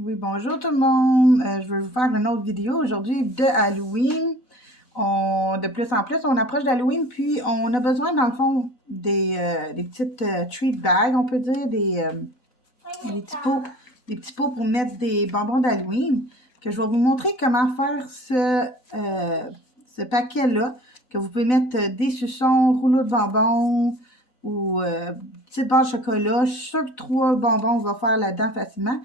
Oui, bonjour tout le monde. Je vais vous faire une autre vidéo aujourd'hui de Halloween. De plus en plus, on approche d'Halloween, puis on a besoin, dans le fond, des petites treat bags, on peut dire, des petits pots pour mettre des bonbons d'Halloween. Que je vais vous montrer comment faire ce paquet-là, que vous pouvez mettre des suçons, rouleaux de bonbons ou petites barres de chocolat. Je suis sûre que 3 bonbons, on va faire là-dedans facilement.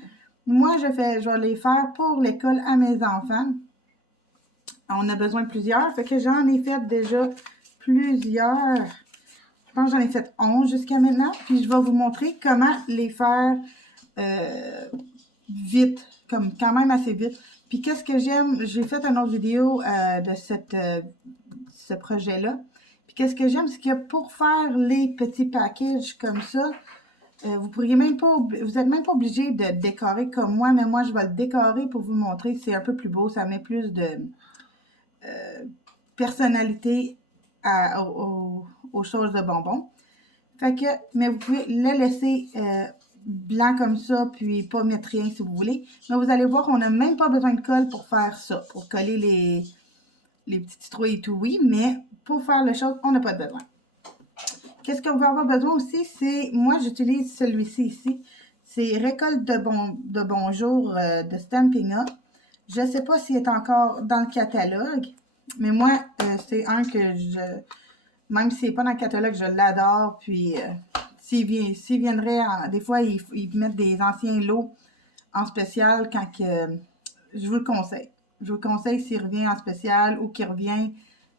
Moi, je vais les faire pour l'école à mes enfants. On a besoin de plusieurs, fait que j'en ai fait déjà plusieurs. Je pense que j'en ai fait 11 jusqu'à maintenant. Puis je vais vous montrer comment les faire vite, comme quand même assez vite. Puis qu'est-ce que j'aime, j'ai fait une autre vidéo de ce projet-là. Puis qu'est-ce que j'aime, c'est que pour faire les petits packages comme ça, vous pourriez même pas, vous êtes même pas obligé de décorer comme moi, mais moi je vais le décorer pour vous montrer. C'est un peu plus beau, ça met plus de personnalité aux choses de bonbons. Fait que, mais vous pouvez le laisser blanc comme ça, puis pas mettre rien si vous voulez. Mais vous allez voir qu'on n'a même pas besoin de colle pour faire ça, pour coller les petites citrouilles et tout, oui, mais pour faire les choses, on n'a pas besoin. Qu'est-ce qu'on va avoir besoin aussi, c'est, moi j'utilise celui-ci ici, c'est Récolte de Bonjour de Stampin' Up. Je ne sais pas s'il est encore dans le catalogue, mais moi, c'est un que même s'il n'est pas dans le catalogue, je l'adore. Puis, s'il viendrait, des fois, ils mettent des anciens lots en spécial quand que, je vous le conseille. Je vous le conseille s'il revient en spécial ou qu'il revient,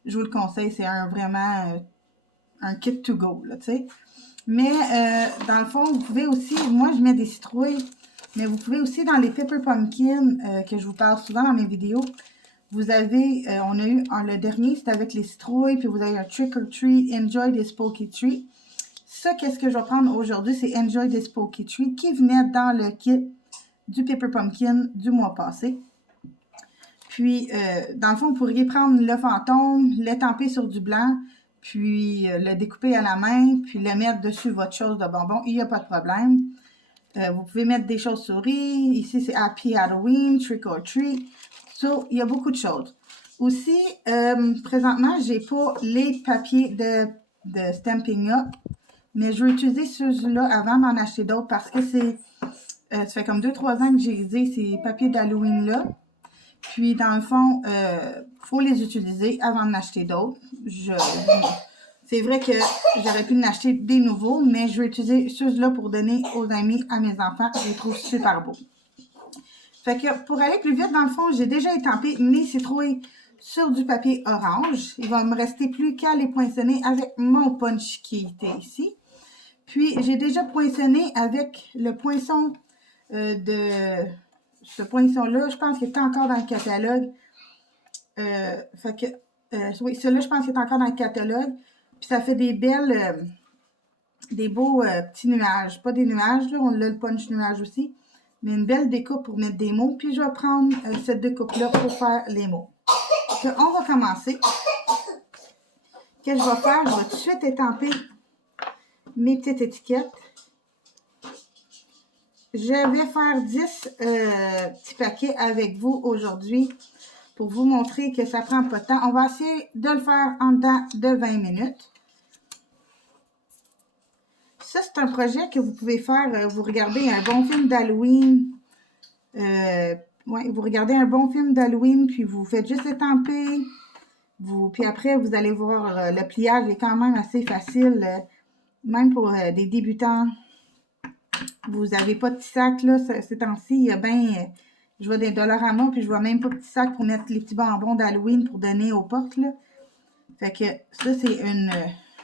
je vous le conseille. C'est vraiment un kit to go, là, tu sais. Mais, dans le fond, vous pouvez aussi, moi, je mets des citrouilles, mais vous pouvez aussi dans les Pepper Pumpkin, que je vous parle souvent dans mes vidéos, vous avez, on a eu le dernier, c'était avec les citrouilles, puis vous avez un Trick or Treat, Enjoy the Spooky Treat. Ça, qu'est-ce que je vais prendre aujourd'hui, c'est Enjoy the Spooky Treat, qui venait dans le kit du Pepper Pumpkin du mois passé. Puis, dans le fond, vous pourriez prendre le fantôme, l'étamper sur du blanc, puis le découper à la main, puis le mettre dessus votre chose de bonbon. Il n'y a pas de problème. Vous pouvez mettre des choses souris. Ici, c'est Happy Halloween, Trick or Treat. So, il y a beaucoup de choses. Aussi, présentement, j'ai pas les papiers de Stampin' Up, mais je vais utiliser ceux-là avant d'en acheter d'autres parce que ça fait comme 2-3 ans que j'ai utilisé ces papiers d'Halloween-là. Puis, dans le fond, faut les utiliser avant d'en acheter d'autres. C'est vrai que j'aurais pu en acheter des nouveaux, mais je vais utiliser ceux-là pour donner aux amis, à mes enfants. Je les trouve super beaux. Fait que pour aller plus vite, dans le fond, j'ai déjà étampé mes citrouilles sur du papier orange. Il va me rester plus qu'à les poinçonner avec mon punch qui était ici. Puis, j'ai déjà poinçonné avec le poinçon de... Ce poinçon-là, je pense qu'il est encore dans le catalogue. Fait que, oui, celui-là, je pense qu'il est encore dans le catalogue. Puis, ça fait des belles... des beaux petits nuages. Pas des nuages, là, on a le punch nuage aussi. Mais une belle découpe pour mettre des mots. Puis je vais prendre cette découpe-là pour faire les mots. Donc, on va commencer. Qu'est-ce que je vais faire? Je vais tout de suite étamper mes petites étiquettes. Je vais faire 10 petits paquets avec vous aujourd'hui pour vous montrer que ça prend pas de temps. On va essayer de le faire en dedans de 20 minutes. Ça, c'est un projet que vous pouvez faire. Vous regardez un bon film d'Halloween. Ouais, vous regardez un bon film d'Halloween, puis vous faites juste étamper. Puis après, vous allez voir, le pliage est quand même assez facile, même pour des débutants. Vous n'avez pas de petit sac, là, ces temps-ci, il y a bien... je vois des Dollarama, puis je vois même pas de petit sac pour mettre les petits bonbons d'Halloween pour donner aux portes, là. Fait que ça, c'est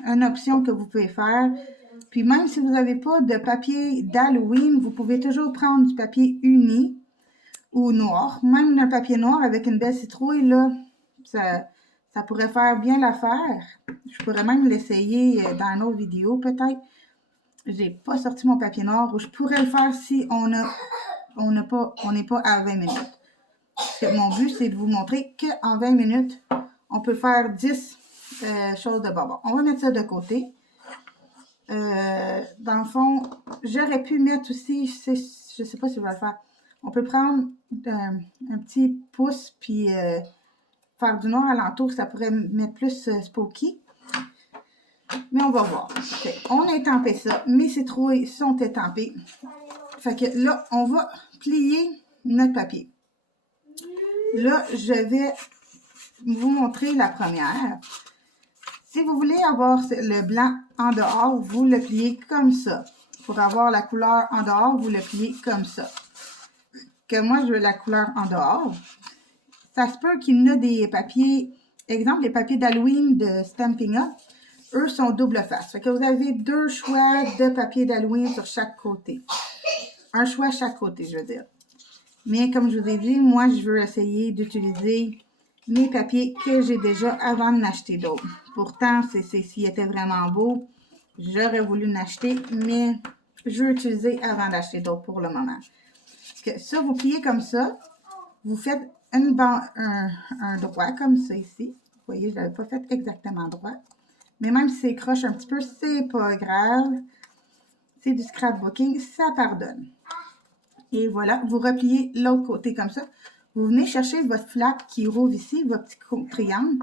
une option que vous pouvez faire. Puis même si vous n'avez pas de papier d'Halloween, vous pouvez toujours prendre du papier uni ou noir. Même un papier noir avec une belle citrouille, là, ça pourrait faire bien l'affaire. Je pourrais même l'essayer dans une autre vidéo, peut-être. J'ai pas sorti mon papier noir. Ou je pourrais le faire si on n'est pas à 20 minutes. Parce que mon but, c'est de vous montrer qu'en 20 minutes, on peut faire 10 choses de bonbons. On va mettre ça de côté. Dans le fond, j'aurais pu mettre aussi, je sais pas si je vais le faire. On peut prendre un petit pouce puis faire du noir alentour, ça pourrait mettre plus spooky. Mais on va voir. Okay. On a étampé ça. Mes citrouilles sont étampées. Fait que là, on va plier notre papier. Là, je vais vous montrer la première. Si vous voulez avoir le blanc en dehors, vous le pliez comme ça. Pour avoir la couleur en dehors, vous le pliez comme ça. Que moi, je veux la couleur en dehors. Ça se peut qu'il y en a des papiers, exemple, les papiers d'Halloween de Stampin' Up, eux sont double face. Fait que vous avez 2 choix de papier d'Halloween sur chaque côté. Un choix à chaque côté, je veux dire. Mais comme je vous ai dit, moi, je veux essayer d'utiliser mes papiers que j'ai déjà avant de n'acheter d'autres. Pourtant, s'ils étaient vraiment beaux, j'aurais voulu l'acheter, mais je veux utiliser avant d'acheter d'autres pour le moment. Que ça, vous pliez comme ça. Vous faites un droit comme ça ici. Vous voyez, je ne l'avais pas fait exactement droit. Mais même si c'est croche un petit peu, c'est pas grave. C'est du scrapbooking, ça pardonne. Et voilà, vous repliez l'autre côté comme ça. Vous venez chercher votre flap qui rouvre ici, votre petit triangle,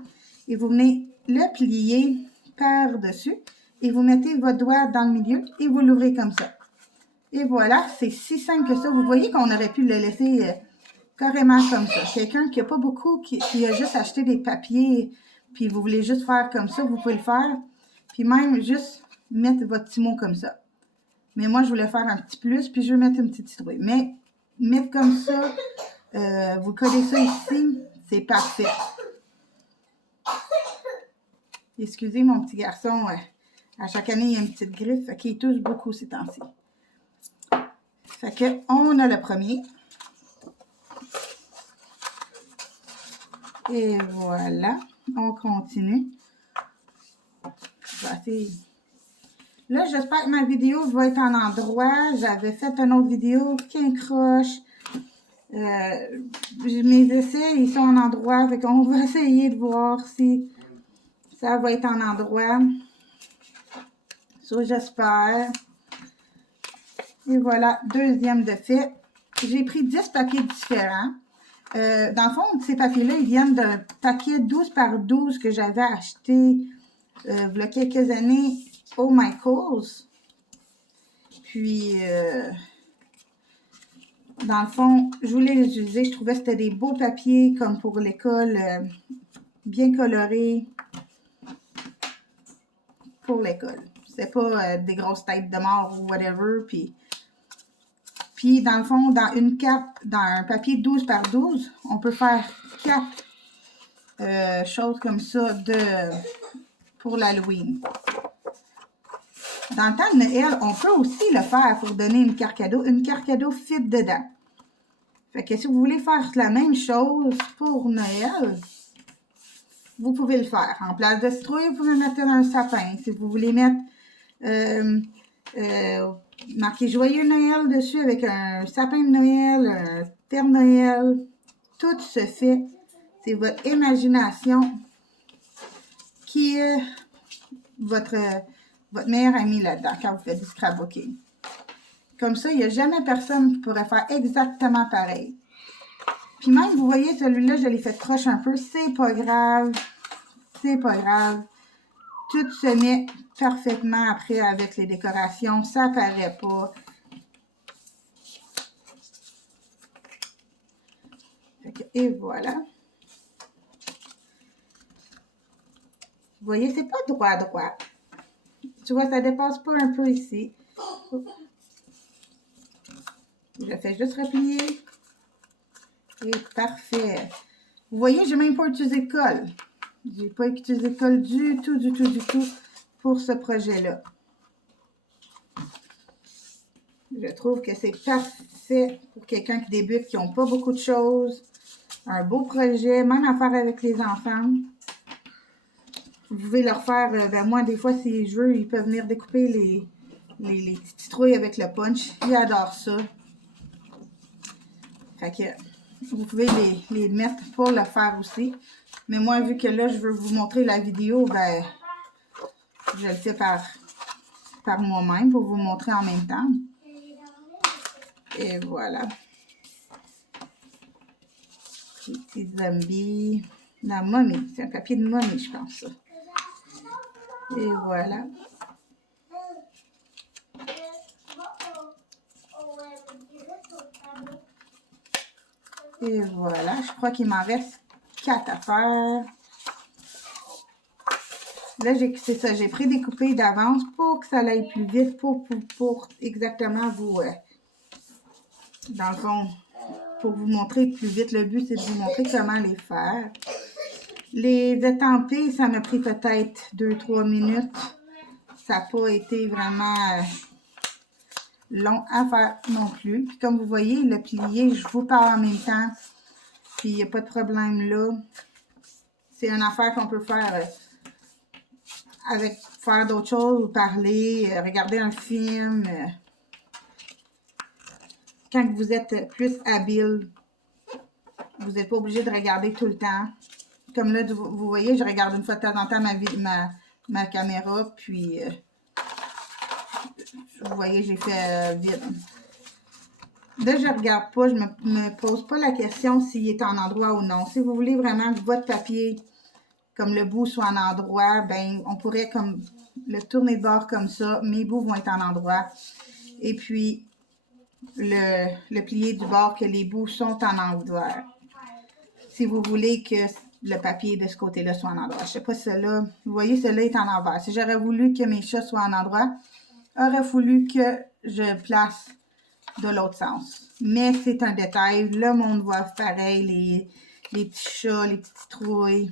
et vous venez le plier par-dessus, et vous mettez votre doigt dans le milieu, et vous l'ouvrez comme ça. Et voilà, c'est si simple que ça. Vous voyez qu'on aurait pu le laisser carrément comme ça. Quelqu'un qui n'a pas beaucoup, qui a juste acheté des papiers, puis vous voulez juste faire comme ça, vous pouvez le faire. Puis même juste mettre votre petit mot comme ça. Mais moi, je voulais faire un petit plus, puis je vais mettre une petite citrouille. Mais mettre comme ça, vous collez ça ici, c'est parfait. Excusez mon petit garçon, à chaque année, il y a une petite griffe qui touche beaucoup ces temps-ci. Fait que, on a le premier. Et voilà, on continue. Là, j'espère que ma vidéo va être en endroit. J'avais fait une autre vidéo qui accroche. Mes essais, ils sont en endroit. Fait qu'on va essayer de voir si ça va être en endroit. Ça, j'espère. Et voilà, deuxième de fait. J'ai pris 10 papiers différents. Dans le fond, ces papiers-là, ils viennent d'un paquet 12 par 12 que j'avais acheté il y a quelques années au Michaels. Puis, dans le fond, je voulais les utiliser. Je trouvais que c'était des beaux papiers comme pour l'école, bien colorés pour l'école. C'est pas des grosses têtes de mort ou whatever. Puis dans le fond, dans un papier 12 par 12, on peut faire 4 choses comme ça pour l'Halloween. Dans le temps de Noël, on peut aussi le faire pour donner une carte cadeau. Une carte cadeau fit dedans. Fait que si vous voulez faire la même chose pour Noël, vous pouvez le faire. En place de citrouille, vous pouvez mettre un sapin. Si vous voulez mettre marqué Joyeux Noël dessus avec un sapin de Noël, un Père Noël, tout se fait. C'est votre imagination qui est votre meilleur ami là-dedans quand vous faites du scrapbooking. Comme ça, il n'y a jamais personne qui pourrait faire exactement pareil. Puis même, vous voyez, celui-là, je l'ai fait croche un peu. C'est pas grave. C'est pas grave. Tout se met parfaitement après avec les décorations. Ça paraît pas. Et voilà. Vous voyez, c'est pas droit. Tu vois, ça dépasse pas un peu ici. Je fais juste replier. Et parfait. Vous voyez, j'ai même pas utilisé de colle. J'ai pas utilisé de colle du tout pour ce projet-là. Je trouve que c'est parfait pour quelqu'un qui débute, qui n'a pas beaucoup de choses. Un beau projet, même à faire avec les enfants. Vous pouvez leur faire, moi, des fois, si je veux, ils peuvent venir découper les petites citrouilles avec le punch. Ils adorent ça. Fait que vous pouvez les mettre pour le faire aussi. Mais moi, vu que là, je veux vous montrer la vidéo, ben, je le fais par moi-même pour vous montrer en même temps. Et voilà. Petit zombie. La momie. C'est un papier de momie, je pense. Ça. Et voilà. Et voilà. Je crois qu'il m'en reste 4 à faire. Là, c'est ça. J'ai prédécoupé d'avance pour que ça aille plus vite, pour exactement vous... dans le fond, pour vous montrer plus vite. Le but, c'est de vous montrer comment les faire. Les étamper, ça m'a pris peut-être 2-3 minutes. Ça n'a pas été vraiment long à faire non plus. Puis comme vous voyez, le plié, je vous parle en même temps. Puis il n'y a pas de problème là. C'est une affaire qu'on peut faire avec faire d'autres choses, ou parler, regarder un film. Quand vous êtes plus habile, vous n'êtes pas obligé de regarder tout le temps. Comme là, vous voyez, je regarde une fois de temps en temps ma caméra, puis vous voyez, j'ai fait vite. Là, je ne regarde pas, je ne me pose pas la question s'il est en endroit ou non. Si vous voulez vraiment que votre papier, comme le bout soit en endroit, ben on pourrait comme le tourner de bord comme ça. Mes bouts vont être en endroit. Et puis, le plier du bord, que les bouts sont en endroit. Si vous voulez que le papier de ce côté-là soit en endroit. Je ne sais pas si celui-là, vous voyez, celui-là est en envers. Si j'aurais voulu que mes chats soient en endroit, aurait fallu que je place de l'autre sens. Mais c'est un détail. Le monde voit pareil, les petits chats, les petites citrouilles.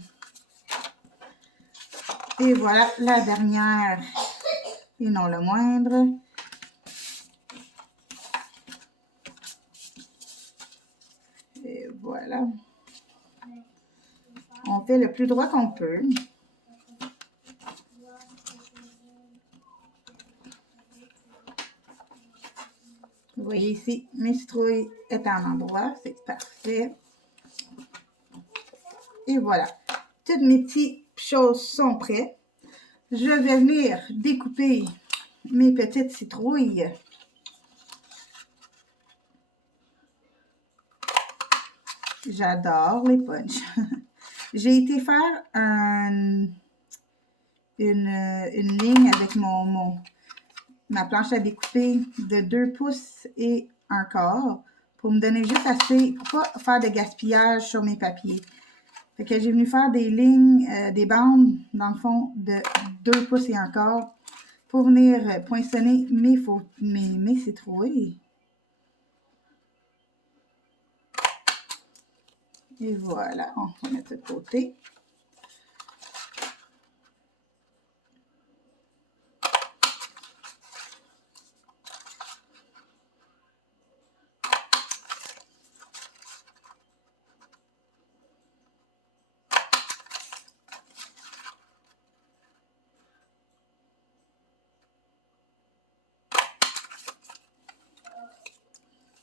Et voilà, la dernière, et non le moindre. Et voilà. On fait le plus droit qu'on peut. Vous voyez ici, mes citrouilles est en endroit. C'est parfait. Et voilà. Toutes mes petites choses sont prêtes. Je vais venir découper mes petites citrouilles. J'adore les punchs. J'ai été faire une ligne avec ma planche à découper de 2 pouces et un quart pour me donner juste assez, pour pas faire de gaspillage sur mes papiers. Fait que j'ai venu faire des lignes, des bandes, dans le fond, de 2 pouces et un quart pour venir poinçonner mes citrouilles. Et voilà, on va mettre ça de côté.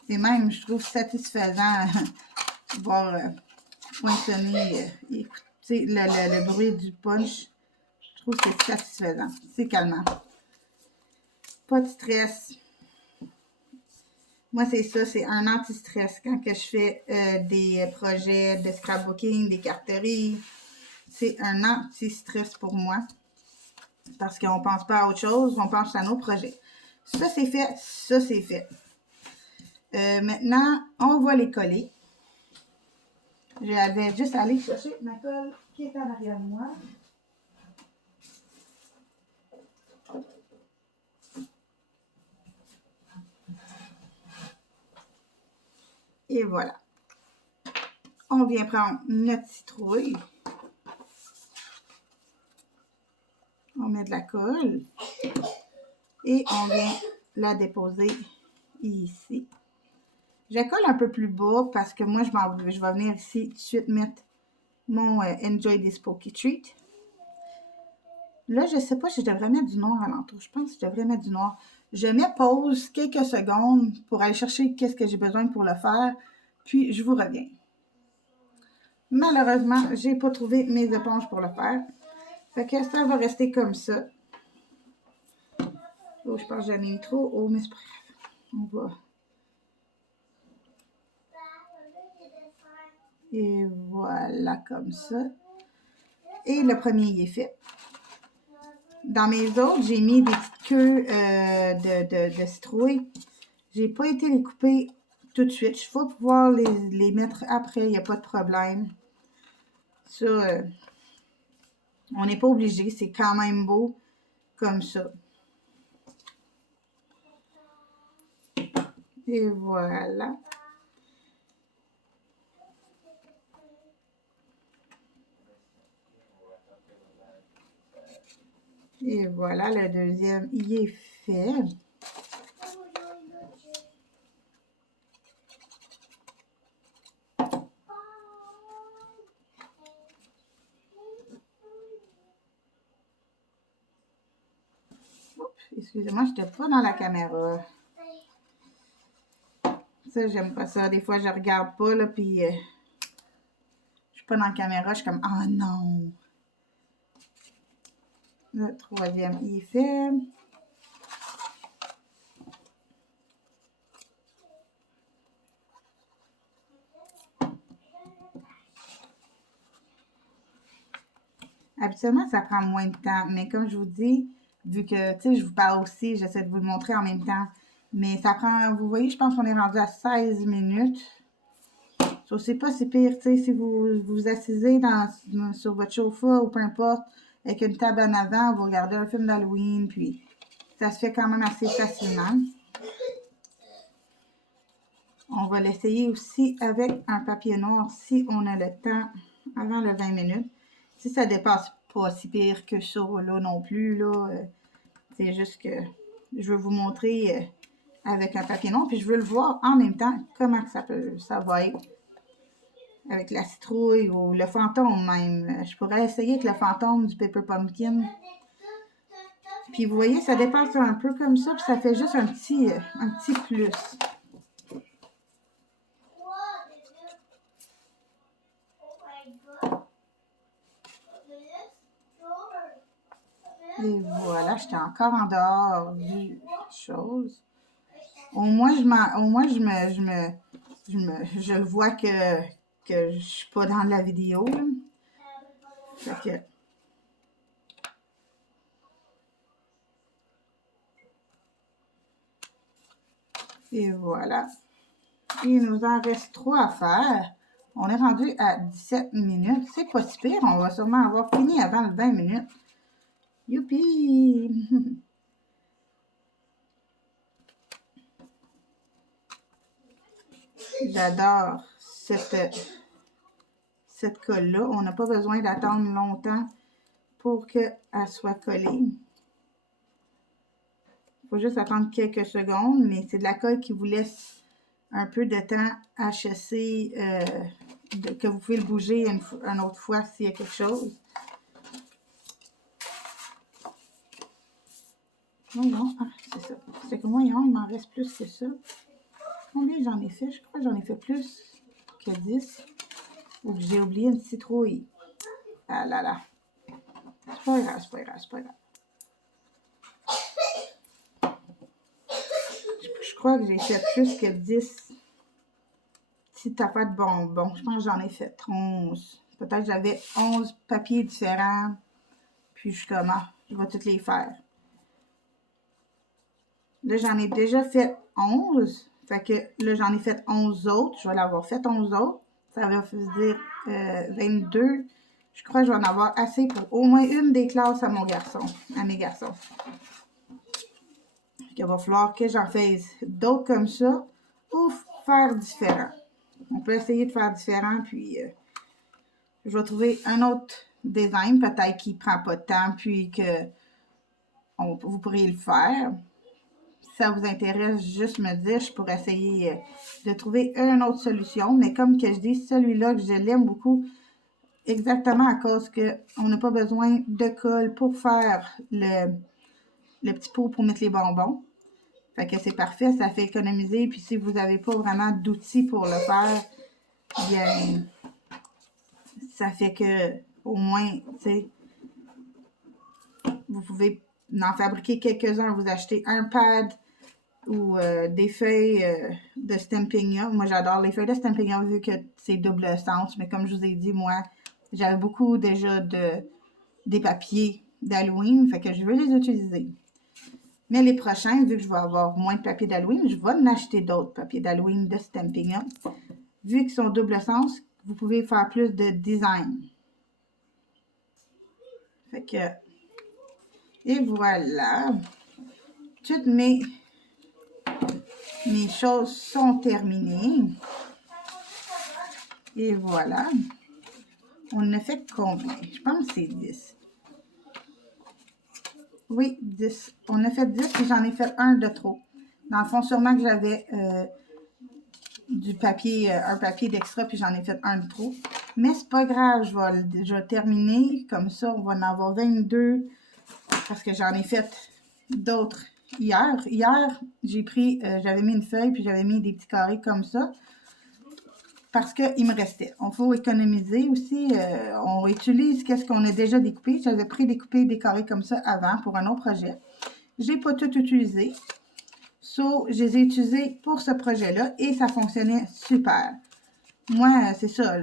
Et même, je trouve satisfaisant de voir poinçonner, écouter le bruit du punch. Je trouve que c'est satisfaisant. C'est calmant. Pas de stress. Moi, c'est ça, c'est un anti-stress quand que je fais des projets de scrapbooking, des carteries. C'est un anti-stress pour moi. Parce qu'on ne pense pas à autre chose, on pense à nos projets. Ça, c'est fait. Ça, c'est fait. Maintenant, on va les coller. J'avais juste allé chercher ma colle qui est en arrière de moi. Et voilà. On vient prendre notre citrouille. On met de la colle. Et on vient la déposer ici. Je colle un peu plus bas parce que moi, je vais venir ici tout de suite mettre mon Enjoy this Pokey Treat. Là, je ne sais pas si je devrais mettre du noir alentour. Je pense que je devrais mettre du noir. Je mets pause quelques secondes pour aller chercher qu'est-ce que j'ai besoin pour le faire. Puis, je vous reviens. Malheureusement, je n'ai pas trouvé mes éponges pour le faire. Fait que ça va rester comme ça. Oh, je pense que j'en ai mis trop. Oh, mais c'est pas grave. On va. Et voilà, comme ça. Et le premier, il est fait. Dans mes autres, j'ai mis des petites queues de citrouille. J'ai pas été les couper tout de suite. Je vais pouvoir les mettre après, il n'y a pas de problème. Ça, on n'est pas obligé. C'est quand même beau comme ça. Et voilà. Et voilà, le deuxième, il est fait. Excusez-moi, je n'étais pas dans la caméra. Ça, j'aime pas ça. Des fois, je regarde pas, là, puis je suis pas dans la caméra. Je suis comme, ah non. Le troisième, il est fait. Habituellement, ça prend moins de temps. Mais comme je vous dis, vu que, tu sais, je vous parle aussi, j'essaie de vous le montrer en même temps. Mais ça prend, vous voyez, je pense qu'on est rendu à 16 minutes. So, c'est pas si pire, tu sais, si vous vous assisez sur votre chauffeur ou peu importe, avec une table en avant, vous regardez un film d'Halloween, puis ça se fait quand même assez facilement. On va l'essayer aussi avec un papier noir si on a le temps avant le 20 minutes. Si ça dépasse pas si pire que ça, là non plus, là, c'est juste que je veux vous montrer avec un papier noir, puis je veux le voir en même temps comment ça va être avec la citrouille ou le fantôme même. Je pourrais essayer avec le fantôme du Paper Pumpkin. Puis vous voyez, ça dépasse un peu comme ça, puis ça fait juste un petit plus. Et voilà, j'étais encore en dehors du chose. Au moins, je le vois que je suis pas dans la vidéo. Là. Fait que, et voilà. Il nous en reste 3 à faire. On est rendu à 17 minutes. C'est pas si pire. On va sûrement avoir fini avant le 20 minutes. Youpi! J'adore cette colle-là. On n'a pas besoin d'attendre longtemps pour qu'elle soit collée. Il faut juste attendre quelques secondes, mais c'est de la colle qui vous laisse un peu de temps à chasser, que vous pouvez le bouger une autre fois s'il y a quelque chose. Voyons, ah, c'est ça. C'est que voyons, il m'en reste plus que ça. Combien j'en ai fait? Je crois que j'en ai fait plus que 10. Ou que j'ai oublié une citrouille. Ah là là. C'est pas grave, c'est pas grave, c'est pas grave. Je crois que j'ai fait plus que 10 petites affaires de bonbons. Je pense que j'en ai fait 11. Peut-être que j'avais 11 papiers différents. Puis je suis comme, ah, je vais toutes les faire. Là, j'en ai déjà fait 11. Fait que là, j'en ai fait 11 autres. Je vais l'avoir fait 11 autres. Ça va dire 22. Je crois que je vais en avoir assez pour au moins une des classes à mes garçons. Il va falloir que j'en fasse d'autres comme ça ou faire différent. On peut essayer de faire différent, puis je vais trouver un autre design, peut-être qui ne prend pas de temps, puis que vous pourriez le faire. Si ça vous intéresse, juste me dire, je pourrais essayer de trouver une autre solution. Mais comme que je dis, celui-là, que je l'aime beaucoup, exactement à cause qu'on n'a pas besoin de colle pour faire le petit pot pour mettre les bonbons. Fait que c'est parfait, ça fait économiser. Puis si vous n'avez pas vraiment d'outils pour le faire, bien, ça fait que au moins, tu sais, vous pouvez en fabriquer quelques-uns. Vous achetez un pad ou des feuilles de Stampin'Ya. Moi, j'adore les feuilles de Stampin'Ya vu que c'est double sens. Mais comme je vous ai dit, moi, j'avais beaucoup déjà des papiers d'Halloween, fait que je veux les utiliser. Mais les prochains, vu que je vais avoir moins de papiers d'Halloween, je vais en acheter d'autres papiers d'Halloween de Stampin'Ya. Vu qu'ils sont double sens, vous pouvez faire plus de design. Fait que, et voilà. Toutes mes choses sont terminées. Et voilà. On a fait combien? Je pense que c'est 10. Oui, 10. On a fait 10 et j'en ai fait un de trop. Dans le fond, sûrement que j'avais du papier, un papier d'extra, puis j'en ai fait un de trop. Mais c'est pas grave, je vais terminer. Comme ça, on va en avoir 22 parce que j'en ai fait d'autres hier. Hier, j'ai pris, j'avais mis une feuille, puis j'avais mis des petits carrés comme ça. Parce qu'il me restait. Il faut économiser aussi. On utilise qu'est-ce qu'on a déjà découpé. J'avais prédécoupé des carrés comme ça avant pour un autre projet. Je n'ai pas tout utilisé. So, je les ai utilisés pour ce projet-là et ça fonctionnait super. Moi, c'est ça.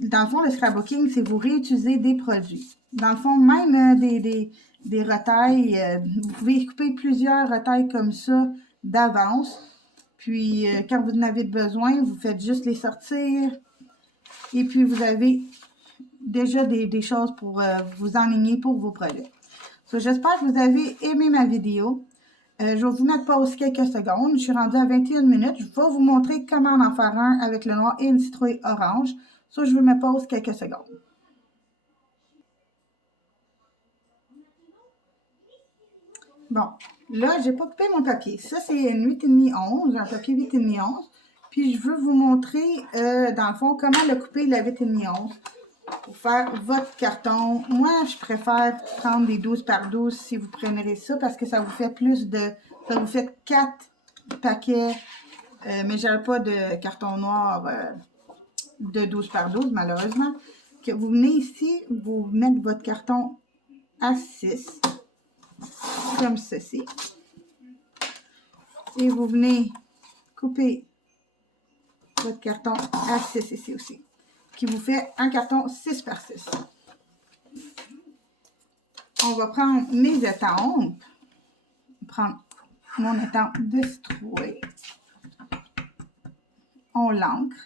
Dans le fond, le scrapbooking, c'est vous réutiliser des produits. Dans le fond, même des retailles, vous pouvez couper plusieurs retailles comme ça d'avance. Puis, quand vous en avez besoin, vous faites juste les sortir. Et puis, vous avez déjà des choses pour vous enligner pour vos projets. So, j'espère que vous avez aimé ma vidéo. Je vais vous mettre pause quelques secondes. Je suis rendue à 21 minutes. Je vais vous montrer comment en faire un avec le noir et une citrouille orange. So, je vous mets pause quelques secondes. Bon, là, j'ai pas coupé mon papier. Ça, c'est une 8,5-11, un papier 8,5-11. Puis, je veux vous montrer, dans le fond, comment le couper la 8,5-11 pour faire votre carton. Moi, je préfère prendre des 12 par 12 si vous prendrez ça parce que ça vous fait plus de... Ça vous fait 4 paquets, mais je n'ai pas de carton noir de 12 par 12, malheureusement. Que vous venez ici, vous mettez votre carton à 6, comme ceci. Et vous venez couper votre carton à 6 ici aussi, qui vous fait un carton 6 par 6. On va prendre mes étampes. Prendre mon étampe de citrouille. On l'encre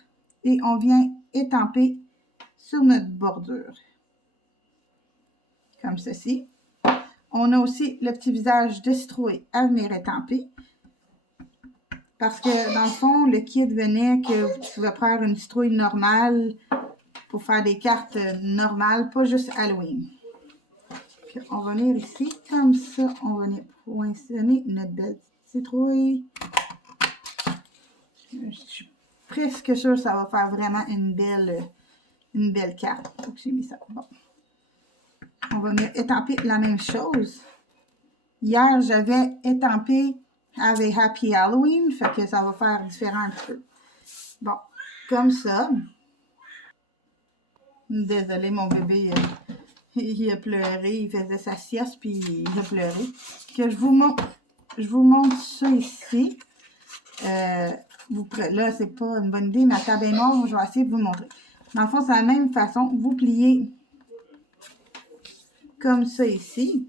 et on vient étamper sur notre bordure. Comme ceci. On a aussi le petit visage de citrouille à venir étamper. Parce que, dans le fond, le kit venait que tu pouvais faire une citrouille normale pour faire des cartes normales, pas juste Halloween. Puis, on va venir ici, comme ça, on va venir poinçonner notre belle citrouille. Je suis presque sûre que ça va faire vraiment une belle carte. Donc, j'ai mis ça. Bon. On va venir étamper la même chose. Hier, j'avais étampé avec Happy Halloween, fait que ça va faire différent un peu. Bon, comme ça. Désolée, mon bébé, il a pleuré, il faisait sa sieste, puis il a pleuré. Que je vous montre ça ici. Là, c'est pas une bonne idée, ma table est noire, je vais essayer de vous montrer. Dans le fond, c'est la même façon. Vous pliez comme ça ici.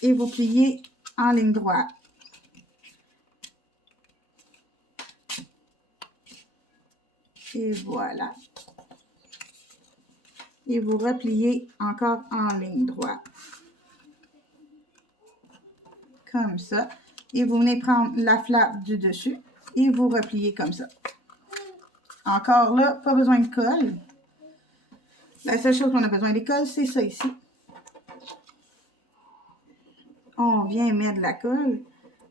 Et vous pliez en ligne droite. Et voilà. Et vous repliez encore en ligne droite. Comme ça. Et vous venez prendre la flappe du dessus et vous repliez comme ça. Encore là, pas besoin de colle. La seule chose qu'on a besoin de colle, c'est ça ici. On vient mettre de la colle.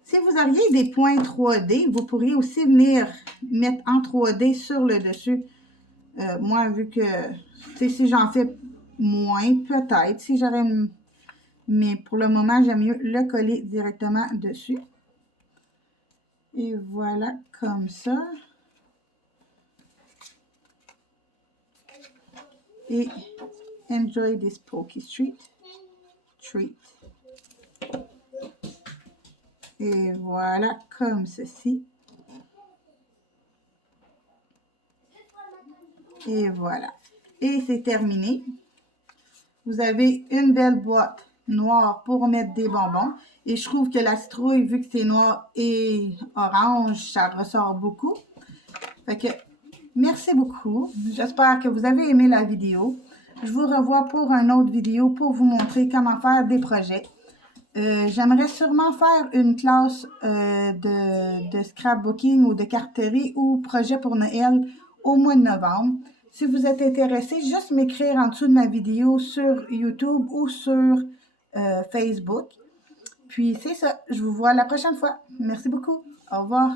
Si vous aviez des points 3D, vous pourriez aussi venir mettre en 3D sur le dessus. Moi, vu que, si j'en fais moins, peut-être, si j'aurais... Mais pour le moment, j'aime mieux le coller directement dessus. Et voilà, comme ça. Et enjoy this spooky treat. Et voilà, comme ceci. Et voilà. Et c'est terminé. Vous avez une belle boîte noire pour mettre des bonbons. Et je trouve que la citrouille, vu que c'est noir et orange, ça ressort beaucoup. Fait que, merci beaucoup. J'espère que vous avez aimé la vidéo. Je vous revois pour une autre vidéo pour vous montrer comment faire des projets. J'aimerais sûrement faire une classe de scrapbooking ou de carterie ou projet pour Noël au mois de novembre. Si vous êtes intéressé, juste m'écrire en dessous de ma vidéo sur YouTube ou sur Facebook. Puis c'est ça, je vous vois la prochaine fois. Merci beaucoup. Au revoir.